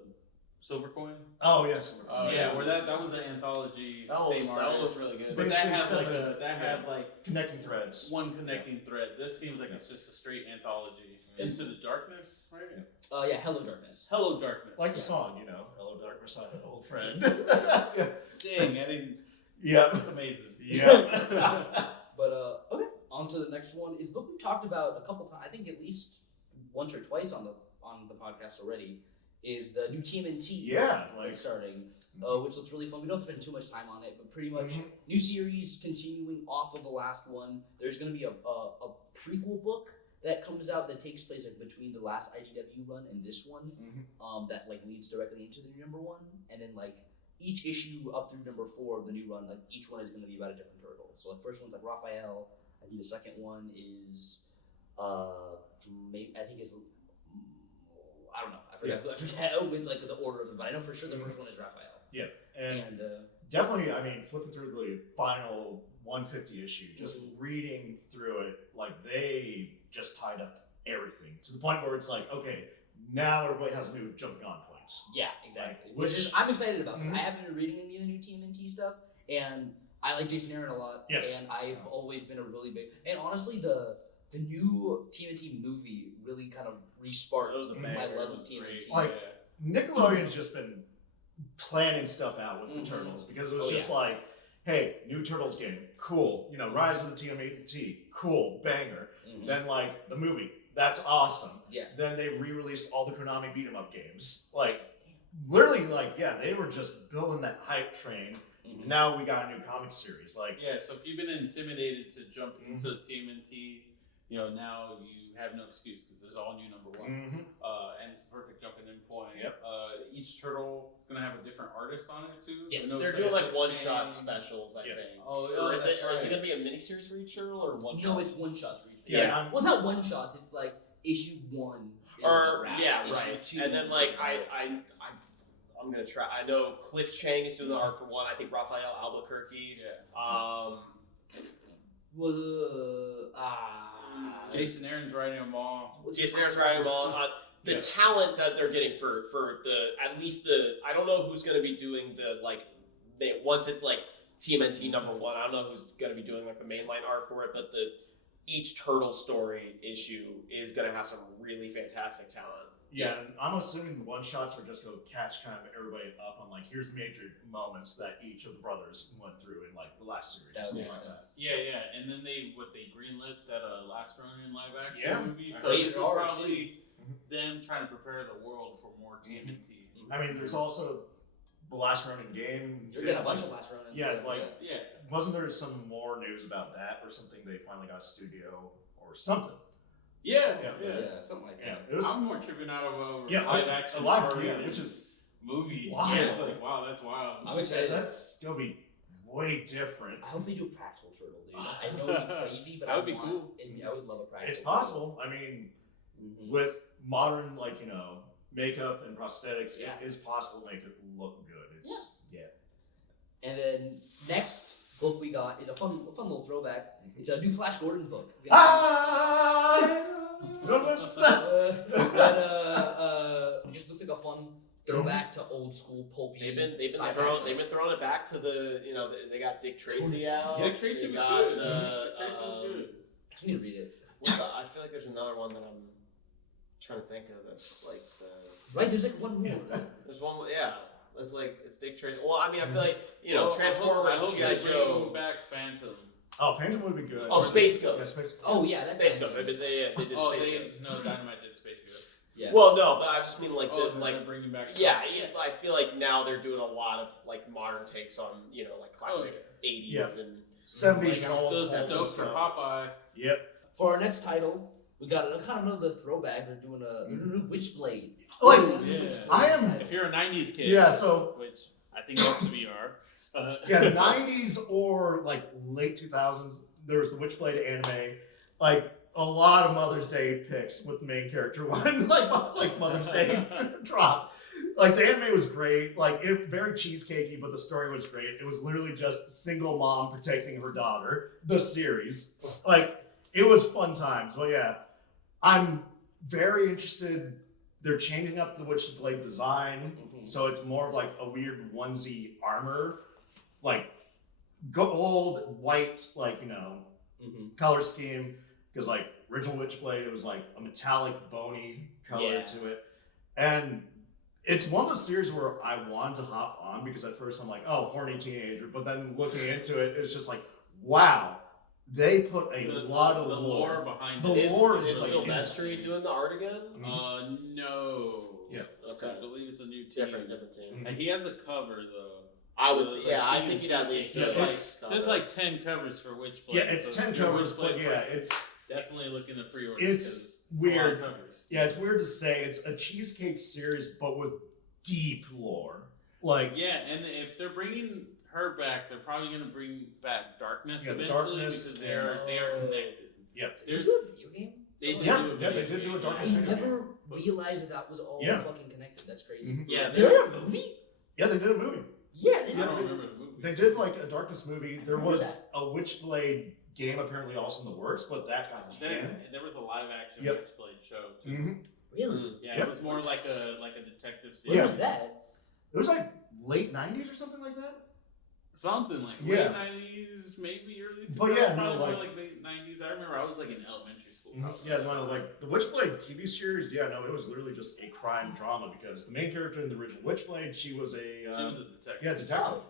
Silver Coin. Oh yes. Yeah, where that was an anthology. That same was artist. really good. But Basically that had like connecting threads. one connecting thread. This seems like it's just a straight anthology. Into the Darkness, right? Yeah, Hello Darkness. Hello Darkness. Like the song, Hello Darkness, I'm an old friend. Dang, I didn't. Yeah. That's amazing. Yeah. But okay, on to the next one is a book we've talked about a couple times. I think at least once or twice on the podcast already. Is the new TMNT Yeah, that's starting, which looks really fun. We don't spend too much time on it, but pretty much new series continuing off of the last one. There's going to be a prequel book that comes out that takes place like between the last IDW run and this one, that like leads directly into the new number one, and then like each issue up through number 4 of the new run, like each one is going to be about a different turtle. So the first one's like Raphael. I think the second one is I don't know. I forget with like the order of them, but I know for sure the first one is Raphael. Yeah, and And definitely, I mean, flipping through the final 150 issue, just reading through it, like they just tied up everything to the point where it's like, okay, now everybody has new jumping on points. yeah, exactly. Which- Which is I'm excited about because I haven't been reading any of the new TMNT stuff, and I like Jason Aaron a lot, Yeah. and I've always been a really big and honestly the new TMNT movie really kind of resparked It was a my banger. love It of was TMNT. great. Like, Nickelodeon's just been planning stuff out with the Turtles because it was just like, hey, new Turtles game, cool. You know, Rise of the TMNT, cool, banger. Then like the movie, that's awesome. Yeah. Then they re-released all the Konami beat 'em up games. Like, literally, like, yeah, they were just building that hype train. Now we got a new comic series. Like, yeah, so if you've been intimidated to jump into TMNT, you know, now you have no excuse because there's all new number one. And it's a perfect jumping in point. Yep. Each turtle is going to have a different artist on it too. Yes, So They're doing like one-shot specials, I Yeah. think. Oh, Or is it that's going right. to be a miniseries for each turtle or one? No, it's one shots for each. yeah, Well, it's not one shots. It's like issue 1. Is Or the wrap, yeah, issue right. 2 And then is like the- I'm gonna try. I know Cliff Chang is doing the art for one. I think Raphael Albuquerque. Yeah. Jason Aaron's writing them all. Jason Aaron's writing them all. The talent that they're getting for the at least the I don't know who's gonna be doing the like once it's like TMNT number 1. I don't know who's gonna be doing like the mainline art for it, but each turtle story issue is gonna have some really fantastic talent. Yeah, and I'm assuming the one shots are just going to catch kind of everybody up on like here's the major moments that each of the brothers went through in like the last series. That would make like sense. Yeah, and then they greenlit that last Ronin live action Yeah. movie. I So mean, this is it's hard, probably them trying to prepare the world for more TMNT. I mean, there's also the last Ronin game. You're getting a bunch of last Ronins. Yeah, like Yeah. wasn't there some more news about that or something? They finally got a studio or something. Yeah. something like Yeah, that. it was. I'm more tripping out of Yeah, live action which is movie. wild. Yeah, it's like, wow, that's wild. I'm excited. That's gonna be way different. I hope they do a practical turtle, dude. I know it's crazy, but That would be cool. I would love a practical. It's possible. I mean, Mhm. with modern like makeup and prosthetics, Yeah. it is possible to make it look good. It's And then next book we got is a fun little throwback. It's a new Flash Gordon book. It just looks like a fun throwback to old school pulpy. They've been sci-fi throwing it back to the they got Dick Tracy out. Dick Tracy They was got, good. Dick Tracy was good. I need to read it. I feel like there's another one that I'm trying to think of. That's like Right, there's like one more. there's one. Yeah, it's Dick Tracy. Well, I mean, I feel like Well, Transformers, I hope G.I. they Joe. bring back Phantom. Oh, Phantom would be good. Oh, Space Yeah, Ghost. Space Ghost. Oh yeah, that's Space Ghost. They did Space Ghost. No, Dynamite did Space Ghost. Yeah. Well, no, but I just mean like they're bringing back. yeah. I feel like now they're doing a lot of like modern takes on like classic 80s and 70s. Like, and all I'm that still stoked for stuff. Popeye. Yep. For our next title, we got kind of another throwback. We're doing a new Witchblade. Like, Yeah. I am- If you're a '90s kid, Yeah, so which I think most of you are. yeah, 90s or like late 2000s. There was the Witchblade anime. Like a lot of Mother's Day pics with the main character when like Mother's Day dropped. Like the anime was great. Like it very cheesecakey, but the story was great. It was literally just single mom protecting her daughter. The series, like it was fun times. Well, yeah, I'm very interested. They're changing up the Witchblade design, so it's more of like a weird onesie armor, like gold, white, like color scheme. Because like original Witchblade, it was like a metallic, bony color to it, and it's one of those series where I wanted to hop on because at first I'm like, oh, horny teenager, but then looking into it, it's just like, wow, they put a lot of the lore. behind The it. lore is is like Silvestri insane. doing the art again? No. Yeah. Okay. I believe it's a new team. Different team. And he has a cover though. I would, Those, yeah, like, I think he'd at least there's do like, it. there's like 10 covers for Witchblade. Yeah, it's so 10 if you're a covers, but Witchblade yeah, person, it's definitely looking to pre-order. it's because a lot of weird. covers. Yeah, it's weird to say it's a cheesecake series, but with deep lore. Like Yeah, and if they're bringing her back, they're probably going to bring back Darkness Yeah, eventually Darkness because they are connected. Yep. Did There's, you do a video game? they did Yeah, do a yeah, they video did do a game. Darkness I video game. never realized that was all Yeah. fucking connected. That's crazy. Mhm. Yeah, They're in a movie? Yeah, they did a movie. Yeah, I they don't did. remember the movie. They did like a Darkness movie. There remember was a Witchblade game apparently also in the works, but that got Then canned. there was a live action Yep. Witchblade show too. Mm-hmm. Really? Yeah, Yep. it was more like a detective When Yeah. series. was that? It was like late 90s or something like that. Something like Yeah. late 90s, maybe early 2000s. But yeah, no, probably more like- like late 90s. I remember I was like in elementary school. Yeah, no, like the Witchblade TV series. Yeah, no, it was literally just a crime drama because the main character in the original Witchblade, she was a She was a detective. yeah detective.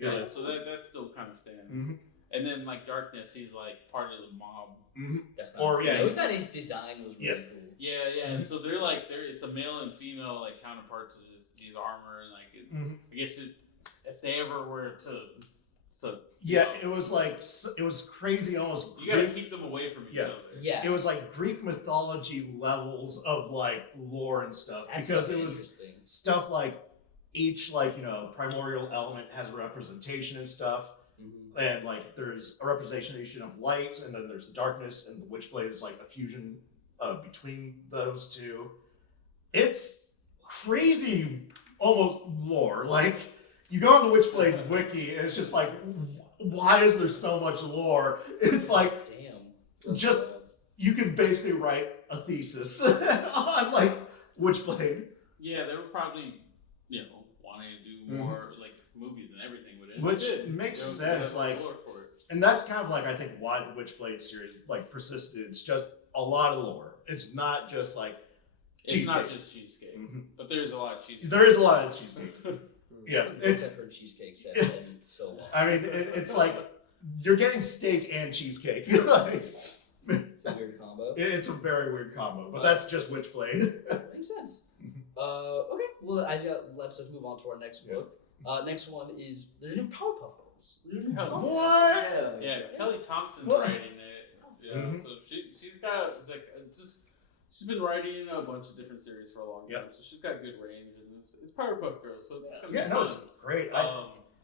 Yeah. So that's still kind of standing. Mm-hmm. And then like Darkness, he's like part of the mob. Mm-hmm. That's Or, yeah. we thought his design was really cool. Yeah, yeah. Mhm. And so it's a male and female like counterpart to his armor, and like I guess if they ever were to Yeah, it was like it was crazy, almost. you gotta keep them away from each other. Yeah. It was like Greek mythology levels of like lore and stuff, That's because it fucking was interesting. stuff like each like primordial element has a representation and stuff. Mhm. And like there's a representation of light, and then there's the darkness, and the Witchblade is like a fusion between those two. It's crazy, almost lore. Like you go on the Witchblade wiki, and it's just like, why is there so much lore? It's like, Damn. just you can basically write a thesis on like Witchblade. Yeah, they were probably wanting to do more like movies and everything with it. Which They did. makes They had sense, the like- lore for it. And that's kind of like I think why the Witchblade series like persisted. It's just a lot of lore. It's not just like It's not cheesecake. just cheesecake, Mhm. but there's a lot of cheesecake. There is a lot of cheesecake. Yeah, it's- I've heard cheesecake said in so long. I mean, it's like you're getting steak and cheesecake. Like, It's a weird combo. it's a very weird combo, but that's just Witchblade. Makes sense. Mhm. Okay. Well, let's just move on to our next book. Next one is there's a new Powerpuff Girls. What? Yeah, it's Kelly Thompson's What? writing it. Yeah, Mhm. so she's got like she's been writing a bunch of different series for a long time, Yep. so she's got good range, and it's Powerpuff Girls, so it's gonna Yeah, be no, fun. it's great.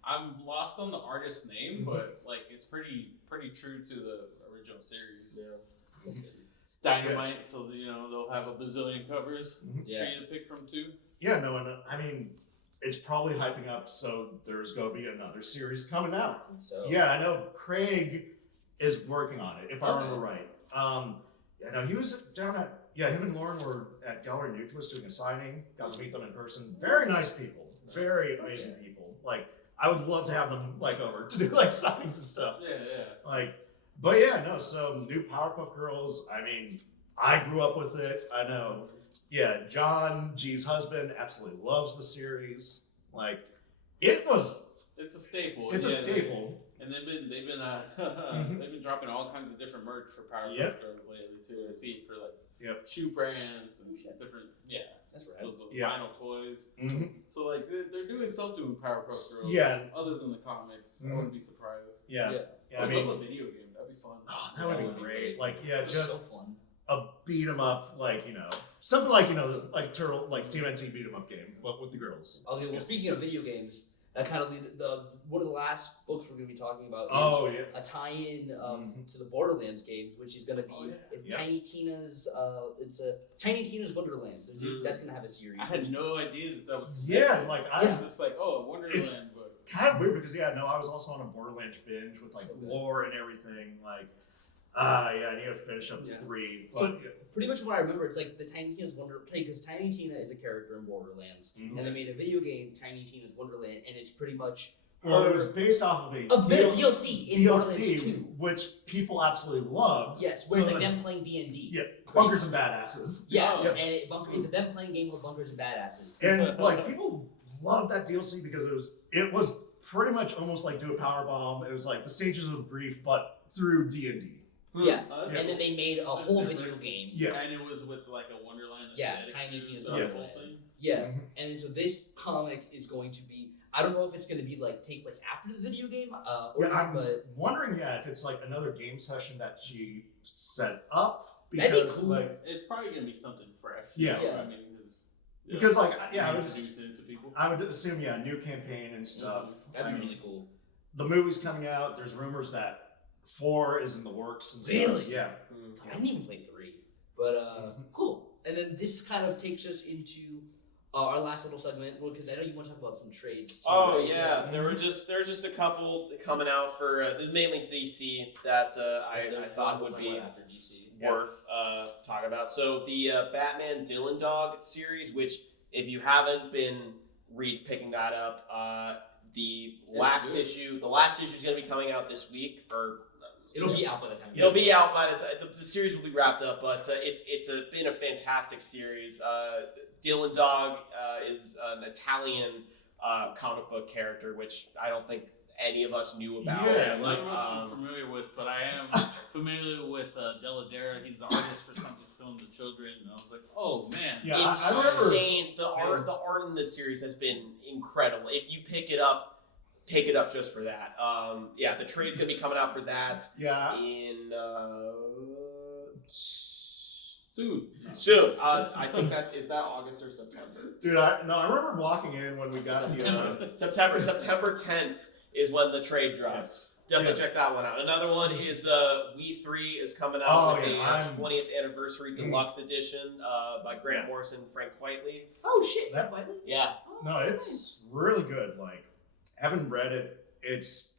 I'm lost on the artist's name, Mhm. but like it's pretty true to the original series. Yeah. That's good. It's Dynamite, so they'll have a bazillion covers Yeah. for you to pick from too. Yeah, no, and I mean, it's probably hyping up, so there's going to be another series coming out. So Yeah, I know Craig is working on it, if I Okay. remember right. I know he was down at, him and Lauren were at Gallery Nucleus doing a signing, got to meet them in person. Very nice people, very amazing people. Like, I would love to have them, like, over to do, like, signings and stuff. Yeah, yeah. Like, but yeah, no, so new Powerpuff Girls, I mean, I grew up with it, I know. Yeah, John G's husband absolutely loves the series. Like, it's It's a staple. a Yeah, staple. And they've been Mhm. they've been dropping all kinds of different merch for Powerpuff Yep. Girls lately too. I see it for like Yep. shoe brands and different that's right. those Yeah. vinyl toys. Mm-hmm. So like they're doing something with Powerpuff Girls. Yeah. Other than the comics, I Mhm. wouldn't be surprised. Yeah. Yeah. I I'd mean, love a video game. That'd be fun. oh, that would be great. Like, yeah, It was just so fun. a beat 'em up, like, something like, like Turtle, like TMNT beat 'em up game, but with the girls. I was gonna, well, speaking of video games, that kind of one of the last books we're gonna be talking about is Oh, yeah. a tie-in Mhm. to the Borderlands games, which is gonna be Oh, yeah. Yeah. Tiny Tina's. It's a Tiny Tina's Wonderland. So Mhm. that's gonna have a series. I had no idea that was. Yeah, like, I Yeah. was just like, oh, Wonderland, It's- but Kind of weird because, I was also on a Borderlands binge with, like, So good. lore and everything. Like, I need to finish up Yeah. 3. So- But, Pretty much what I remember, it's like the Tiny Tina's Wonderland, because Tiny Tina is a character in Borderlands, Mhm. and they made a video game, Tiny Tina's Wonderland, and it's pretty much well, it was based off of a DLC in Borderlands 2. DLC, which people absolutely loved. Yes, where it's So like then- them playing D&D. Yeah, Bunkers and Badasses. Yeah, Oh. and it's a them playing game with Bunkers and Badasses. And like people loved that DLC because it was pretty much almost like do a power bomb. It was like the stages of grief, but through D&D. Yeah, that's and then they made a That's whole different. video game. Yeah. And it was with like a Wonderland Yeah, aesthetic. Tiny Tina's the Wonderland. whole thing. Yeah, Mhm. and then so this comic is going to be. I don't know if it's going to be like take place after the video game, or Yeah, not, I'm but wondering, if it's like another game session that she set up. That'd be Because, cool. like, It's probably gonna be something fresh. Yeah. Yeah. I mean, because like, I would, introduce it to people. I would assume, new campaign and stuff. that'd I be mean, really cool. The movie's coming out. There's rumors that 4 is in the works and stuff. Really? Yeah. I didn't even play 3, but Mhm. cool. And then this kind of takes us into our last little segment, because I know you want to talk about some trades. Too, Oh right? yeah, there were just a couple coming out for mainly DC that I There's thought one would going be after DC. worth talking about. So the Batman Dylan Dog series, which if you haven't been picking that up, the last good. issue is going to be coming out this week, or It'll be out by the time. it'll be out by the time the series will be wrapped up. But it's been a fantastic series. Dylan Dog is an Italian comic book character, which I don't think any of us knew about. Yeah, None of us I'm familiar with, but I am familiar with Deladera. He's the artist for Something's Killing the Children, and I was like, oh man, Yeah, I insane. The art in this series has been incredible. If you pick it up just for that. Yeah, the trade's gonna be coming out for that. Yeah. In soon. soon. I think is that August or September? Dude, I remember walking in when we got the September 10th is when the trade drops. Definitely check that one out. Another one is We 3 is coming out with the 20th anniversary deluxe edition by Grant Morrison and Frank Whiteley. Oh shit, Frank Whiteley? Yeah. No, it's really good. Like, haven't read it. It's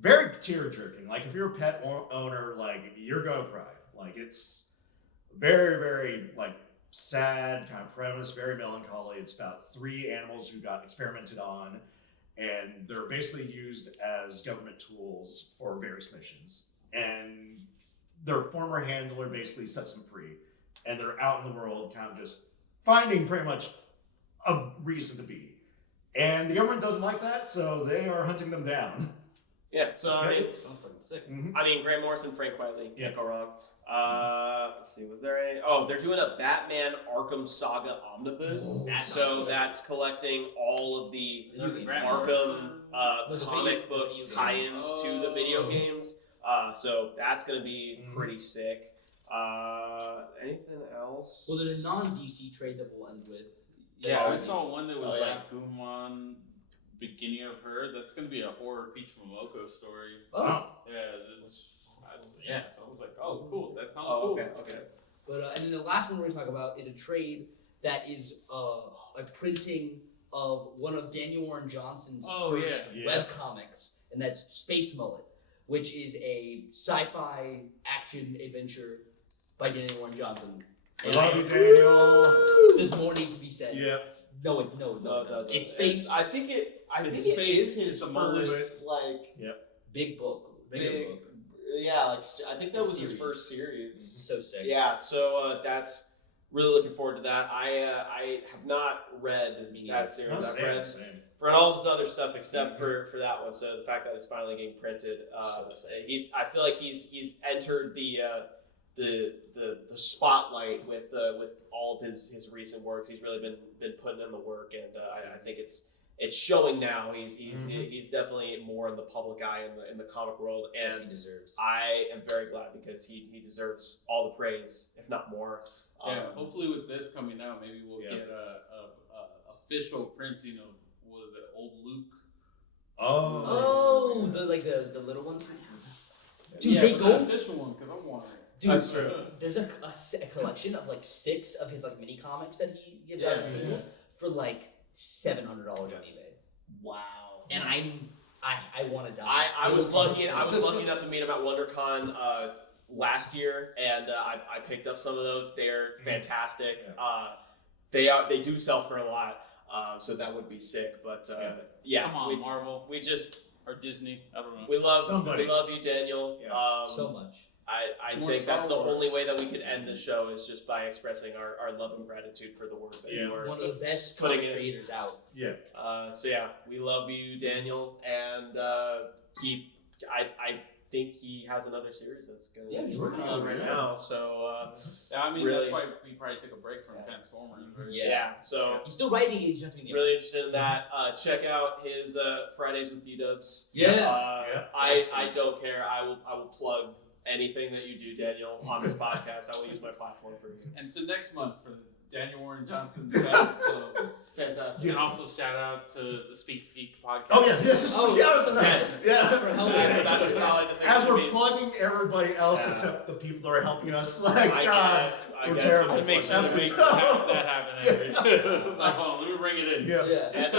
very tear-jerking. Like, if you're a pet owner, like, you're gonna cry. Like, it's very, very, like, sad kind of premise, very melancholy. It's about 3 animals who got experimented on, and they're basically used as government tools for various missions. And their former handler basically sets them free, and they're out in the world kind of just finding pretty much a reason to be. And the government doesn't like that, so they are hunting them down. Yeah, so I mean, Sounds fucking sick. Mm-hmm. I mean, Grant Morrison, Frank Whiteley, can't Yeah. go wrong. Let's see, was there any? Oh, they're doing a Batman Arkham Saga omnibus. That sounds So good. that's collecting all of the Grant Arkham Morrison. Was it comic video- book video game? tie-ins to the video Oh. games. So that's gonna be Mhm. pretty sick. Anything else? Well, there's a non-DC trade that we'll end with. Yeah, That's I easy. saw one that was Oh, yeah. like Gumon, beginning of her. That's gonna be a horror Peach Momoko story. Oh. Yeah, so I was like, oh, cool. That sounds Oh, cool. okay. But and then the last one we're gonna talk about is a trade that is a printing of one of Daniel Warren Johnson's Oh, first yeah. web comics, and that's Space Mullet, which is a sci-fi action adventure by Daniel Warren Johnson. I love you, Daniel. There's more need to be said. Yeah. No, it doesn't. It's space. I think it It's is space. his It's a mullet. first like Big book. Bigger big. book. Yeah, like I think that was his Series. first series. So sick. Yeah, so that's really looking forward to that. I have not read Me that neither. series. No, I've same, read same. for all this other stuff except for that one. So the fact that it's finally getting printed, So sick. I feel like he's entered the spotlight with all of his recent works. He's really been putting in the work, and I think it's showing now. He's definitely more in the public eye in the comic world, As he and deserves. I am very glad because he deserves all the praise, if not more. Yeah, hopefully with this coming out, maybe we'll Yeah. get a official printing of, what is it, Old Luke? Oh, the little ones. Dude, yeah, they but go. the official one because I want it. Dude, That's true. There's a collection of like 6 of his like mini comics that he gives out Yeah, as yeah. tables for like $700 on eBay. Wow. And I want to die. I They was look so lucky. I was lucky enough to meet him at WonderCon last year, and I picked up some of those. They're fantastic. They do sell for a lot, so that would be sick. But yeah, Come on, Marvel we just or Disney. I don't know. we love Somebody. you, Daniel. Yeah. so much. I Some more think that's the Star Wars. only way that we could end the show is just by expressing our love and gratitude for the work that you are. One of the best Putting comic it- creators out. Yeah. So yeah, we love you, Daniel, and I think he has another series that's going Yeah, he's be working on it right right now. So Yeah, I mean, really- that's why we probably took a break from Transformers. Right? Yeah. so He's still writing it. He's just doing it. really interested in that. Check out his Fridays with D-Dubs. Yeah. Yeah. I don't care. I will plug anything that you do, Daniel, on this podcast. I will use my platform for you. And so next month for the Daniel Warren Johnson Club. Fantastic. And also shout out to the Speak Geek podcast. Oh yes. Oh, Yeah, with the yes. yeah. For helping That's us. probably the thing. As for we're me. plugging everybody else Yeah. except the people that are helping us, like I God, guess we're we terrible. should make sure to Absolutely. make that happen every. Like, hold on, let me bring it in. Yeah. Yeah. And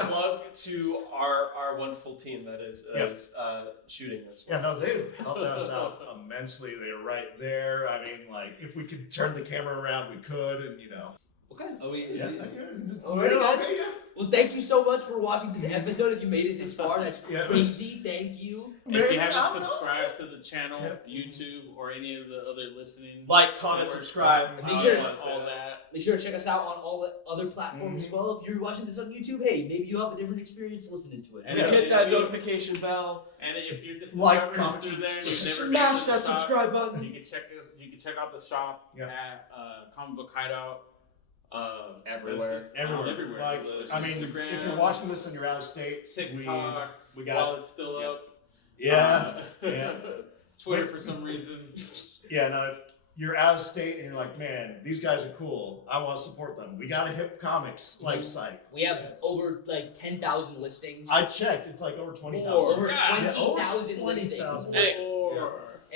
plug to our wonderful team that is shooting this one. Yeah, no, they've helped us out immensely. They're right there. I mean, like, if we could turn the camera around, we could, and Okay. Are we? yeah. Alright, guys. Well, thank you so much for watching this episode. If you made it this far, that's crazy. Thank you. If you haven't subscribed to the channel, YouTube, or any of the other listening, like, comment, subscribe. Make sure all that. Make sure to check us out on all the other platforms as well. If you're watching this on YouTube, hey, maybe you'll have a different experience listening to it. And hit that notification bell. And if you're just Like, through there, and smash that subscribe button. You can check out the shop at Comic Book Hideout. Everywhere. Like, I mean, Instagram, if you're watching this and you're out of state, TikTok, we got while it's still up. yeah. Twitter for some reason. Yeah, no, if you're out of state and you're like, man, these guys are cool. I want to support them. We got a Hip Comics site. We have over 10,000 listings. I checked. It's like over 20,000. Over 20,000 listings.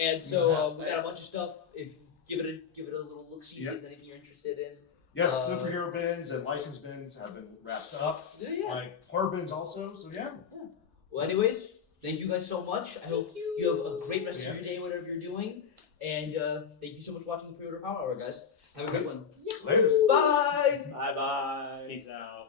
And so we got a bunch of stuff. If give it a little look, see if there's anything you're interested in. Yes, superhero bins and license bins have been wrapped up. Yeah. Like horror bins also. So yeah. Well, anyways, thank you guys so much. I hope you have a great rest of your day, whatever you're doing. And thank you so much for watching the Pre-Order Power Hour, guys. Have a great one. Later. Bye. Bye-bye. Peace out.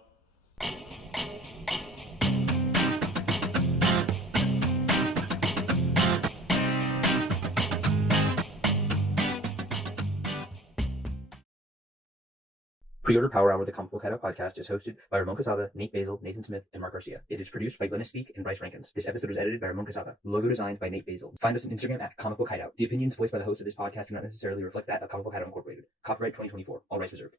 Pre-Order Power Hour, the Comic Book Hideout podcast, is hosted by Ramon Casada, Nate Basil, Nathan Smith, and Mark Garcia. It is produced by Glennis Speak and Bryce Rankins. This episode was edited by Ramon Casada. Logo designed by Nate Basil. Find us on Instagram at Comic Book Hideout. The opinions voiced by the host of this podcast do not necessarily reflect that of Comic Book Hideout Incorporated. Copyright 2024. All rights reserved.